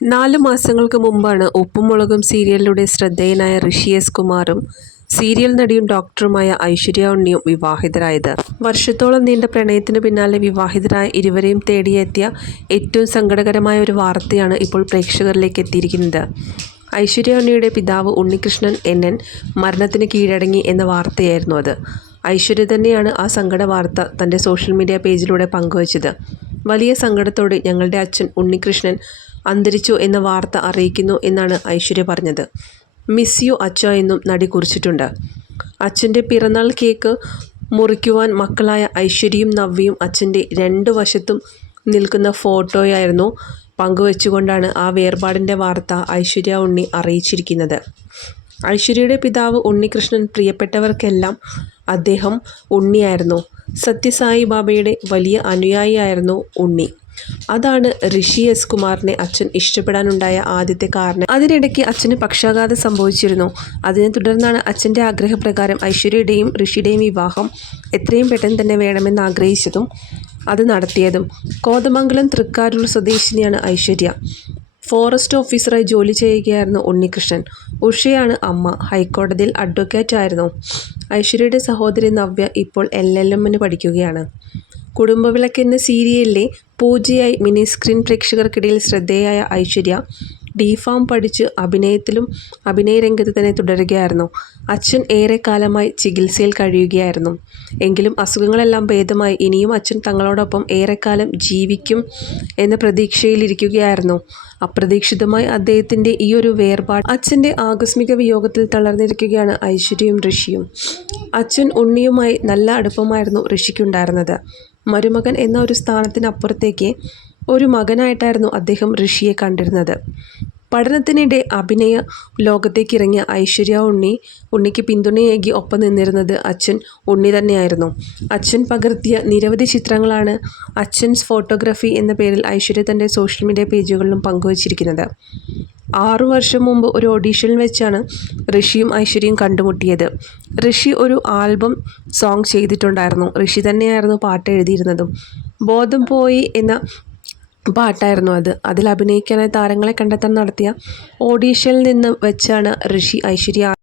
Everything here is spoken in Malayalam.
നാല് മാസങ്ങൾക്ക് മുമ്പാണ് ഉപ്പും മുളകും സീരിയലിലൂടെ ശ്രദ്ധേയനായ ഋഷി എസ് കുമാറും സീരിയൽ നടിയും ഡോക്ടറുമായ ഐശ്വര്യ ഉണ്ണിയും വിവാഹിതരായത്. വർഷത്തോളം നീണ്ട പ്രണയത്തിന് പിന്നാലെ വിവാഹിതരായ ഇരുവരെയും തേടിയെത്തിയ ഏറ്റവും സങ്കടകരമായ ഒരു വാർത്തയാണ് ഇപ്പോൾ പ്രേക്ഷകരിലേക്ക് എത്തിയിരിക്കുന്നത്. ഐശ്വര്യ ഉണ്ണിയുടെ പിതാവ് ഉണ്ണികൃഷ്ണൻ എൻ. എൻ. മരണത്തിന് കീഴടങ്ങി എന്ന വാർത്തയായിരുന്നു അത്. ഐശ്വര്യ തന്നെയാണ് ആ സങ്കട വാർത്ത തന്റെ സോഷ്യൽ മീഡിയ പേജിലൂടെ പങ്കുവച്ചത്. വലിയ സങ്കടത്തോടെ ഞങ്ങളുടെ അച്ഛൻ ഉണ്ണികൃഷ്ണൻ അന്തരിച്ചു എന്ന വാർത്ത അറിയിക്കുന്നു എന്നാണ് ഐശ്വര്യ പറഞ്ഞത്. മിസ് യു അച്ഛ എന്നും നടി കുറിച്ചിട്ടുണ്ട്. അച്ഛന്റെ പിറന്നാൾ കേക്ക് മുറിക്കുവാൻ മക്കളായ ഐശ്വര്യയും നവ്യയും അച്ഛന്റെ രണ്ട് വശത്തും നിൽക്കുന്ന ഫോട്ടോയായിരുന്നു പങ്കുവച്ചുകൊണ്ടാണ് ആ വേർപാടിന്റെ വാർത്ത ഐശ്വര്യ ഉണ്ണി അറിയിച്ചിരിക്കുന്നത്. ഐശ്വര്യയുടെ പിതാവ് ഉണ്ണികൃഷ്ണൻ പ്രിയപ്പെട്ടവർക്കെല്ലാം അദ്ദേഹം ഉണ്ണിയായിരുന്നു. സത്യസായി ബാബയുടെ വലിയ അനുയായിയായിരുന്നു ഉണ്ണി. അതാണ് ഋഷി എസ് കുമാറിനെ അച്ഛൻ ഇഷ്ടപ്പെടാനുണ്ടായ ആദ്യത്തെ കാരണം. അതിനിടയ്ക്ക് അച്ഛന് പക്ഷാഘാതം സംഭവിച്ചിരുന്നു. അതിനെ തുടർന്നാണ് അച്ഛന്റെ ആഗ്രഹപ്രകാരം ഐശ്വര്യയുടെയും ഋഷിയുടെയും വിവാഹം എത്രയും പെട്ടെന്ന് തന്നെ വേണമെന്ന് ആഗ്രഹിച്ചതും അത് നടത്തിയതും. കോതമംഗലം തൃക്കാരൂർ സ്വദേശിനിയാണ് ഐശ്വര്യ. ഫോറസ്റ്റ് ഓഫീസറായി ജോലി ചെയ്യുകയായിരുന്നു ഉണ്ണികൃഷ്ണൻ. ഉഷയാണ് അമ്മ. ഹൈക്കോടതിയിൽ അഡ്വക്കേറ്റ് ആയിരുന്നു. ഐശ്വര്യയുടെ സഹോദരി നവ്യ ഇപ്പോൾ എൽ എൽ എമ്മിന് പഠിക്കുകയാണ് കുടുംബവിളക്കെന്ന സീരിയലിലെ പൂജയായി മിനി സ്ക്രീൻ പ്രേക്ഷകർക്കിടയിൽ ശ്രദ്ധേയായ ഐശ്വര്യ ഡി ഫാം പഠിച്ച് അഭിനയത്തിലും അഭിനയ രംഗത്ത് തന്നെ തുടരുകയായിരുന്നു. അച്ഛൻ ഏറെക്കാലമായി ചികിത്സയിൽ കഴിയുകയായിരുന്നു. എങ്കിലും അസുഖങ്ങളെല്ലാം ഭേദമായി ഇനിയും അച്ഛൻ തങ്ങളോടൊപ്പം ഏറെക്കാലം ജീവിക്കും എന്ന പ്രതീക്ഷയിലിരിക്കുകയായിരുന്നു. അപ്രതീക്ഷിതമായി അദ്ദേഹത്തിന്റെ ഈ ഒരു വേർപാട് അച്ഛന്റെ ആകസ്മിക വിയോഗത്തിൽ തളർന്നിരിക്കുകയാണ് ഐശ്വര്യയും ഋഷിയും. അച്ഛൻ ഉണ്ണിയുമായി നല്ല അടുപ്പമായിരുന്നു ഋഷിക്കുണ്ടായിരുന്നത്. മരുമകൻ എന്ന ഒരു സ്ഥാനത്തിനപ്പുറത്തേക്ക് ഒരു മകനായിട്ടായിരുന്നു അദ്ദേഹം ഋഷിയെ കണ്ടിരുന്നത്. പഠനത്തിനിടെ അഭിനയ ലോകത്തേക്ക് ഇറങ്ങിയ ഐശ്വര്യ ഉണ്ണി ഉണ്ണിക്ക് പിന്തുണയേകി ഒപ്പം നിന്നിരുന്നത് അച്ഛൻ ഉണ്ണി തന്നെയായിരുന്നു. അച്ഛൻ പകർത്തിയ നിരവധി ചിത്രങ്ങളാണ് അച്ഛൻസ് ഫോട്ടോഗ്രാഫി എന്ന പേരിൽ ഐശ്വര്യ തന്റെ സോഷ്യൽ മീഡിയ പേജുകളിലും പങ്കുവച്ചിരിക്കുന്നത്. ആറു വർഷം മുമ്പ് ഒരു ഓഡീഷനിൽ വെച്ചാണ് ഋഷിയും ഐശ്വര്യയും കണ്ടുമുട്ടിയത്. ഋഷി ഒരു ആൽബം സോങ് ചെയ്തിട്ടുണ്ടായിരുന്നു. ഋഷി തന്നെയായിരുന്നു പാട്ട് എഴുതിയിരുന്നതും ബോധം പോയി എന്ന പാട്ടായിരുന്നു അത്. അതിൽ അഭിനയിക്കാനായി താരങ്ങളെ കണ്ടെത്താൻ നടത്തിയ ഓഡീഷനിൽ നിന്ന് വെച്ചാണ് ഋഷി ഐശ്വര്യ